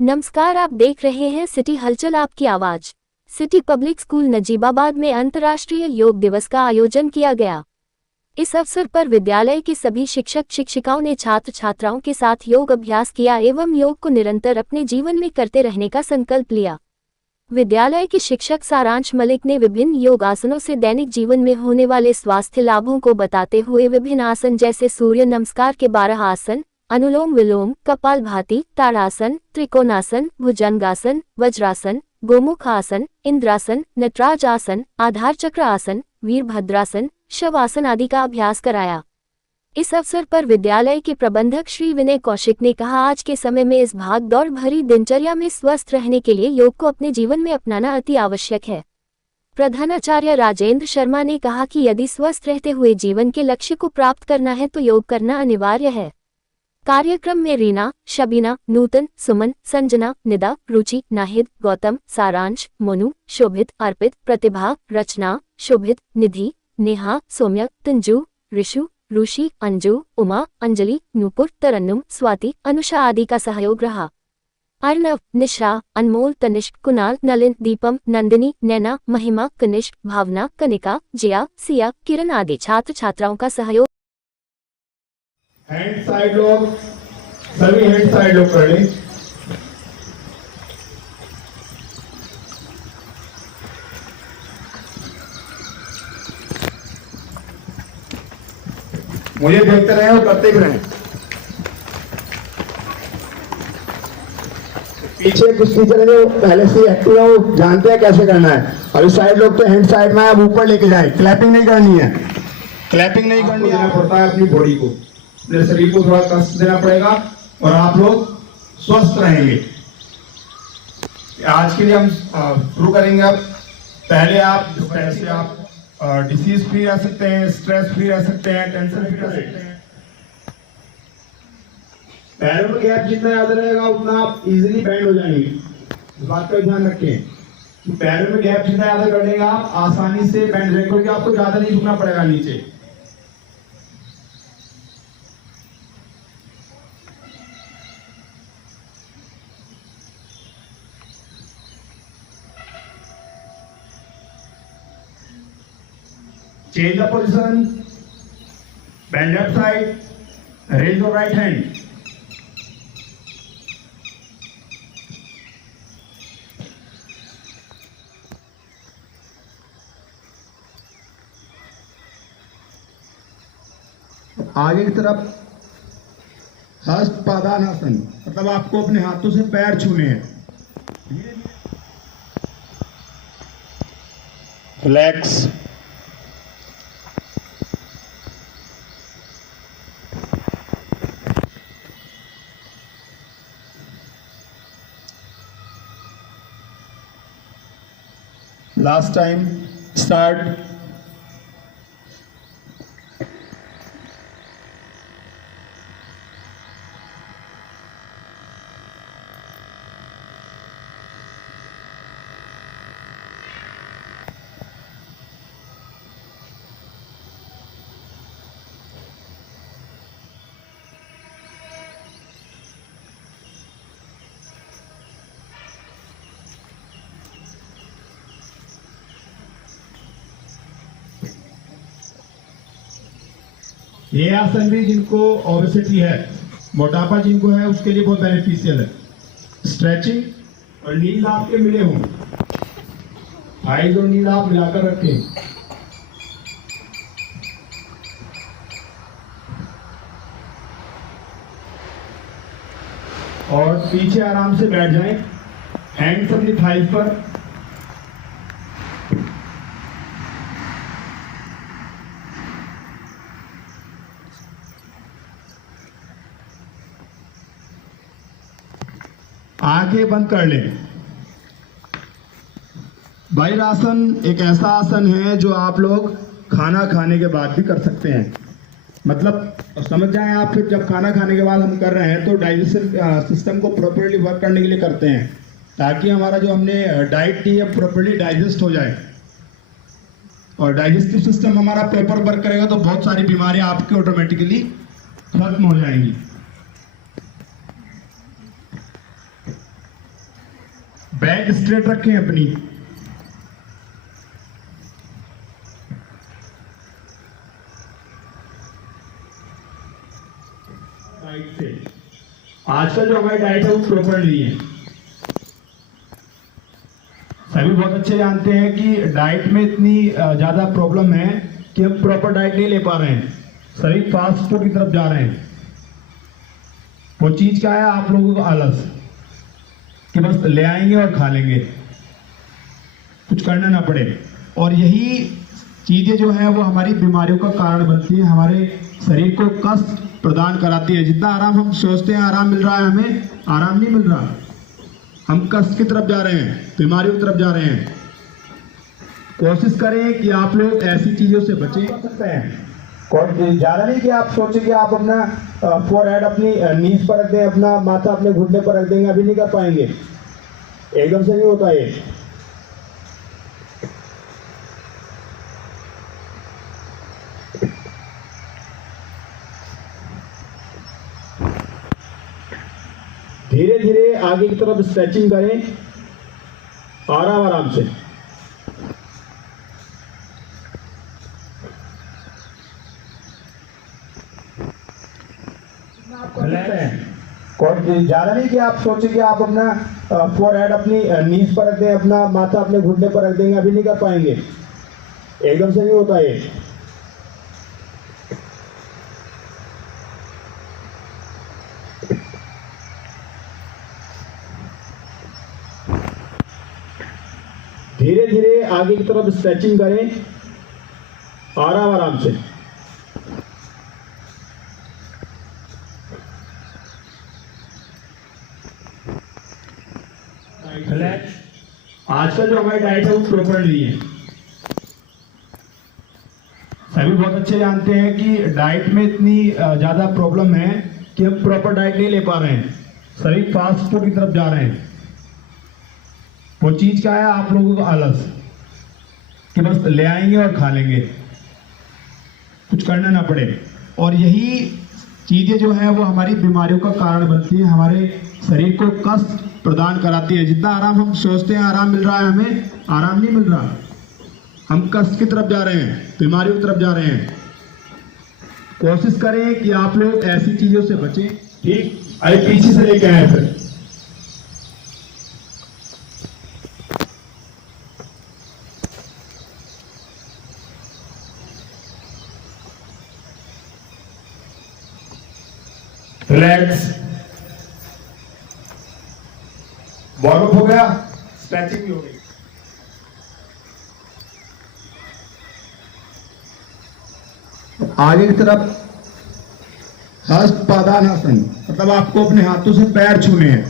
नमस्कार, आप देख रहे हैं सिटी हलचल आपकी आवाज। सिटी पब्लिक स्कूल नजीबाबाद में अंतर्राष्ट्रीय योग दिवस का आयोजन किया गया। इस अवसर पर विद्यालय के सभी शिक्षक शिक्षिकाओं ने छात्र छात्राओं के साथ योग अभ्यास किया एवं योग को निरंतर अपने जीवन में करते रहने का संकल्प लिया। विद्यालय के शिक्षक सारांश मलिक ने विभिन्न योग आसनों से दैनिक जीवन में होने वाले स्वास्थ्य लाभों को बताते हुए विभिन्न आसन जैसे सूर्य नमस्कार के 12 आसन, अनुलोम विलोम, कपालभाति, ताड़ासन, त्रिकोणासन, भुजंगासन, वज्रासन, गोमुख आसन, इंद्रासन, नटराज आसन, आधार चक्र आसन, वीरभद्रासन, शवासन आदि का अभ्यास कराया। इस अवसर पर विद्यालय के प्रबंधक श्री विनय कौशिक ने कहा, आज के समय में इस भाग दौड़ भरी दिनचर्या में स्वस्थ रहने के लिए योग को अपने जीवन में अपनाना अति आवश्यक है। प्रधानाचार्य राजेंद्र शर्मा ने कहा कि यदि स्वस्थ रहते हुए जीवन के लक्ष्य को प्राप्त करना है तो योग करना अनिवार्य है। कार्यक्रम में रीना, शबीना, नूतन, सुमन, संजना, निदा, रुचि, नाहिद, गौतम, सारांश, मोनू, शोभित, अर्पित, प्रतिभा, रचना, शोभित, निधि, नेहा, सौम्य, तंजू, ऋषु, ऋषि, अंजू, उमा, अंजलि, नूपुर, तरन्नुम, स्वाति, अनुषा आदि का सहयोग रहा। अर्नव, निशा, अनमोल, तनिष्क, कुणाल, नलिन, दीपम, नंदिनी, नैना, महिमा, कनिष्क, भावना, कनिका, जिया, सिया, किरण आदि छात्र छात्राओं का सहयोग। हैंड साइड लोग, सभी हैंड साइड लोग कर लें। मुझे देखते रहे और करते भी रहे। पीछे कुछ टीचर जो पहले से एक्टिव है वो जानते हैं कैसे करना है। अभी साइड लोग तो हैंड साइड में अब ऊपर लेके जाए, क्लैपिंग नहीं करनी है, क्लैपिंग नहीं करनी है, पड़ता है अपनी बॉडी को, अपने शरीर को थोड़ा कष्ट देना पड़ेगा और आप लोग स्वस्थ रहेंगे। आज के लिए हम शुरू करेंगे। अब पहले आप डिसीज फ्री रह सकते हैं, स्ट्रेस फ्री रह सकते हैं, टेंशन फ्री रह सकते हैं। पैरों में गैप जितना ज्यादा रहेगा उतना आप इजीली बैंड हो जाएंगे। इस बात का ध्यान रखें कि पैरों में गैप जितना ज्यादा कर लेगा आप आसानी से बैंड रहेंगे, क्योंकि आपको ज्यादा नहीं झुकना पड़ेगा नीचे। Change the position, bend left side, raise your right hand. आगे की तरफ हस्त पादानासन, मतलब आपको अपने हाथों से पैर छूने हैं। रिलैक्स। Last time, start. ये आसन भी जिनको ओबेसिटी है, मोटापा जिनको है, उसके लिए बहुत बेनिफिशियल है। स्ट्रेचिंग और नील आपके मिले हों, थाइज और नील आप मिलाकर रखें। और पीछे आराम से बैठ जाएं, हैंड्स अपनी थाइज पर। आंखें बंद कर लें। वज्रासन एक ऐसा आसन है जो आप लोग खाना खाने के बाद भी कर सकते हैं। मतलब समझ जाएं आप, फिर जब खाना खाने के बाद हम कर रहे हैं तो डाइजेशन सिस्टम को प्रॉपर्ली वर्क करने के लिए करते हैं, ताकि हमारा जो हमने डाइट दी है प्रॉपर्ली डाइजेस्ट हो जाए और डाइजेस्टिव सिस्टम हमारा प्रॉपर वर्क करेगा तो बहुत सारी बीमारियां आपकी ऑटोमेटिकली खत्म हो जाएंगी। बैक स्ट्रेट रखें अपनी। डाइट से आजकल जो हमारी डाइट है वो प्रॉपर नहीं है। सभी बहुत अच्छे जानते हैं कि डाइट में इतनी ज्यादा प्रॉब्लम है कि हम प्रॉपर डाइट नहीं ले पा रहे हैं, सभी फास्ट फूड की तरफ जा रहे हैं। वो चीज क्या है, आप लोगों को आलस कि बस ले आएंगे और खा लेंगे, कुछ करना ना पड़े। और यही चीजें जो है वो हमारी बीमारियों का कारण बनती है, हमारे शरीर को कष्ट प्रदान कराती है। जितना आराम हम सोचते हैं आराम मिल रहा है, हमें आराम नहीं मिल रहा, हम कष्ट की तरफ जा रहे हैं, बीमारियों की तरफ जा रहे हैं। कोशिश करें कि आप लोग ऐसी चीजों से बचें। सकते हैं ज्यादा नहीं कि आप सोचें कि आप अपना फोरहेड अपनी नीज पर रख दें, अपना माथा अपने घुटने पर रख देंगे, अभी नहीं कर पाएंगे, एकदम से नहीं होता ये। धीरे धीरे आगे की तरफ स्ट्रेचिंग करें, आराम आराम से। ज्यादा नहीं कि आप सोचें कि आप अपना फोरहेड अपनी नीज पर रख दें, अपना माथा अपने घुटने पर रख देंगे, अभी नहीं कर पाएंगे, एकदम से नहीं होता ये। धीरे धीरे आगे की तरफ स्ट्रेचिंग करें, आराम आराम से। आजकल जो हमारी डाइट है वो प्रॉपर नहीं है। सभी बहुत अच्छे जानते हैं कि डाइट में इतनी ज्यादा प्रॉब्लम है कि हम प्रॉपर डाइट नहीं ले पा रहे हैं, सभी फास्ट फूड की तरफ जा रहे हैं। वो चीज क्या है, आप लोगों को आलस कि बस ले आएंगे और खा लेंगे, कुछ करना ना पड़े। और यही चीजें जो है वो हमारी बीमारियों का कारण बनती है, हमारे शरीर को कष्ट प्रदान कराती है। जितना आराम हम सोचते हैं आराम मिल रहा है, हमें आराम नहीं मिल रहा, हम कष्ट की तरफ जा रहे हैं, बीमारियों की तरफ जा रहे हैं। कोशिश करें कि आप लोग ऐसी चीजों से बचें। ठीक, अरे पीछे से लेके आए फिर। रिलैक्स, वार्म अप हो गया, स्ट्रेचिंग भी हो गई। आगे की तरफ हस्तपादानासन, मतलब आपको अपने हाथों से पैर छूने हैं।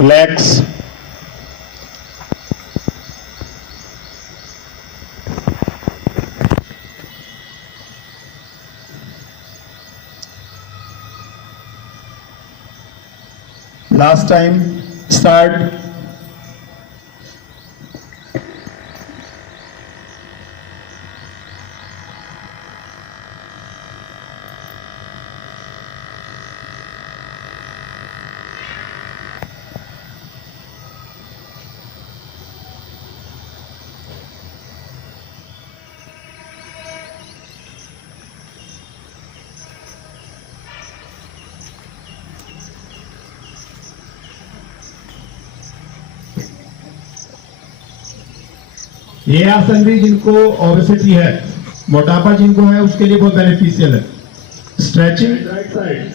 Relax, last time, start. ये आसन भी जिनको ओबेसिटी है, मोटापा जिनको है, उसके लिए बहुत बेनिफिशियल है। स्ट्रेचिंग राइट साइड,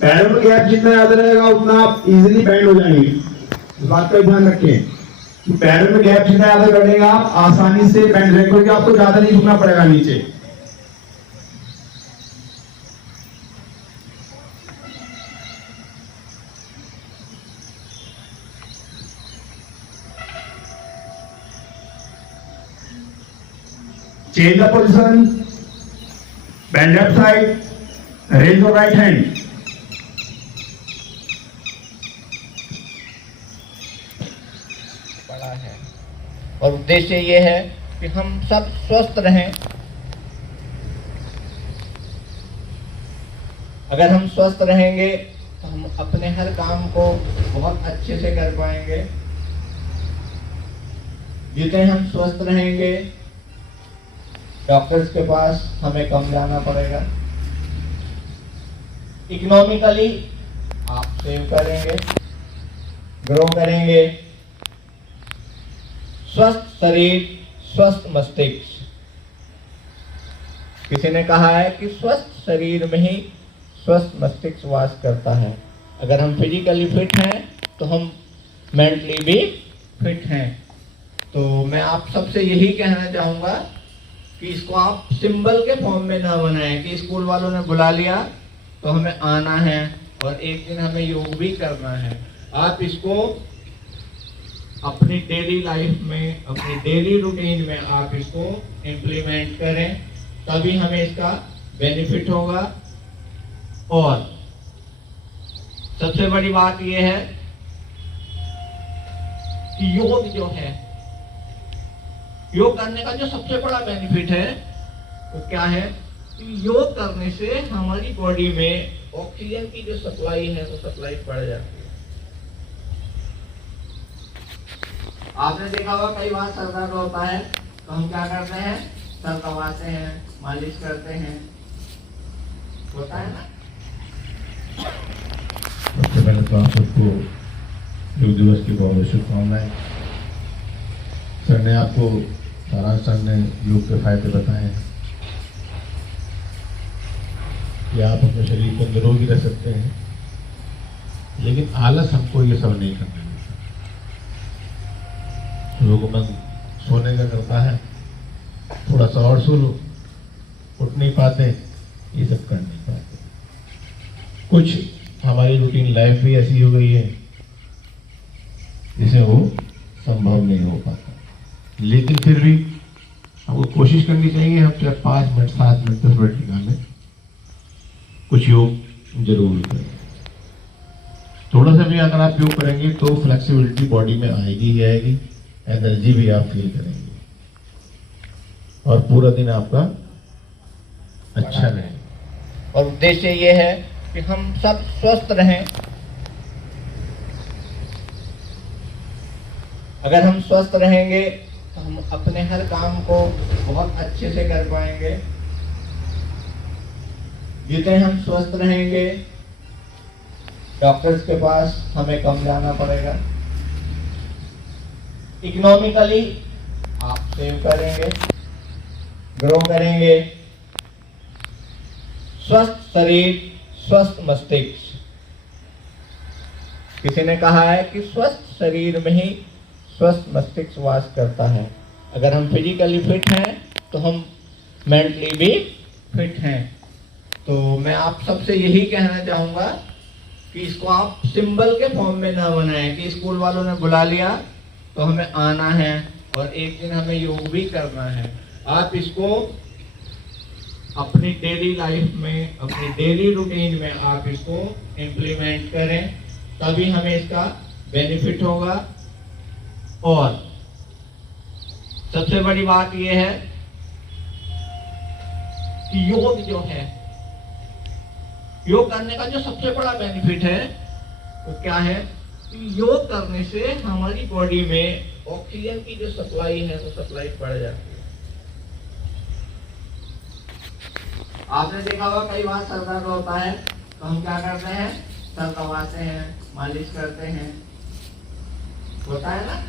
पैरों में गैप जितना ज्यादा रहेगा उतना आप इजीली बेंड हो जाएंगे। इस बात का ध्यान रखें, पैरों में गैप जितना ज्यादा बढ़ेगा आप आसानी से बेंड रहेंगे, क्योंकि आपको ज्यादा नहीं झुकना पड़ेगा नीचे। Change the position, bend left side, raise your right hand. वाला है और उद्देश्य ये है कि हम सब स्वस्थ रहें। अगर हम स्वस्थ रहेंगे तो हम अपने हर काम को बहुत अच्छे से कर पाएंगे। जितने हम स्वस्थ रहेंगे, डॉक्टर्स के पास हमें कम जाना पड़ेगा। इकोनॉमिकली आप सेव करेंगे, ग्रो करेंगे। स्वस्थ शरीर, स्वस्थ मस्तिष्क। किसी ने कहा है कि स्वस्थ शरीर में ही स्वस्थ मस्तिष्क वास करता है। अगर हम फिजिकली फिट हैं तो हम मेंटली भी फिट हैं। तो मैं आप सबसे यही कहना चाहूँगा कि इसको आप सिंबल के फॉर्म में ना बनाएं कि स्कूल वालों ने बुला लिया तो हमें आना है और एक दिन हमें योग भी करना है। आप इसको अपनी डेली लाइफ में, अपनी डेली रूटीन में आप इसको इम्प्लीमेंट करें, तभी हमें इसका बेनिफिट होगा। और सबसे बड़ी बात यह है कि योग जो है, योग करने का जो सबसे बड़ा बेनिफिट है वो क्या है कि योग करने से हमारी बॉडी में ऑक्सीजन की जो सप्लाई है वो सप्लाई बढ़ जाती है। आपने देखा होगा कई बार सर दर्द होता है तो हम क्या करते हैं, सर दबाते हैं, मालिश करते हैं, होता है ना। सबसे पहले तो आप सबको योग दिवस की बहुत बहुत शुभकामनाएं। सर ने आपको, सारांश सर ने योग के फायदे बताए हैं कि आप अपने शरीर को निरोगी रख सकते हैं, लेकिन आलस हमको ये सब नहीं करना देता। लोगों में सोने का करता है, थोड़ा सा और सो लो, उठ नहीं पाते, ये सब कर नहीं पाते। कुछ हमारी रूटीन लाइफ भी ऐसी हो गई है जिसे वो संभव नहीं हो पाता, लेकिन फिर भी हमको कोशिश करनी चाहिए। हम चाहे 5 मिनट, 7 मिनट, 10 मिनट निकालें, कुछ योग जरूर करें। थोड़ा सा भी अगर आप योग करेंगे तो फ्लेक्सिबिलिटी बॉडी में आएगी ही आएगी, एनर्जी भी आप फील करेंगे और पूरा दिन आपका अच्छा रहेगा। और उद्देश्य ये है कि हम सब स्वस्थ रहें। अगर हम स्वस्थ रहेंगे तो हम अपने हर काम को बहुत अच्छे से कर पाएंगे। जितने हम स्वस्थ रहेंगे, डॉक्टर्स के पास हमें कम जाना पड़ेगा। इकोनॉमिकली आप सेव करेंगे, ग्रो करेंगे। स्वस्थ शरीर, स्वस्थ मस्तिष्क। किसी ने कहा है कि स्वस्थ शरीर में ही स्वस्थ मस्तिष्क वास करता है। अगर हम फिजिकली फिट हैं तो हम मेंटली भी फिट हैं। तो मैं आप सबसे यही कहना चाहूँगा कि इसको आप सिंबल के फॉर्म में ना बनाएं कि स्कूल वालों ने बुला लिया तो हमें आना है और एक दिन हमें योग भी करना है। आप इसको अपनी डेली लाइफ में, अपनी डेली रूटीन में आप इसको इम्प्लीमेंट करें, तभी हमें इसका बेनिफिट होगा। और सबसे बड़ी बात यह है कि योग जो है, योग करने का जो सबसे बड़ा बेनिफिट है वो क्या है कि योग करने से हमारी बॉडी में ऑक्सीजन की जो सप्लाई है वो सप्लाई बढ़ जाती है। आपने देखा होगा कई बार सर दर्द होता है तो हम क्या करते हैं, सर दबाते हैं, मालिश करते हैं, होता है ना।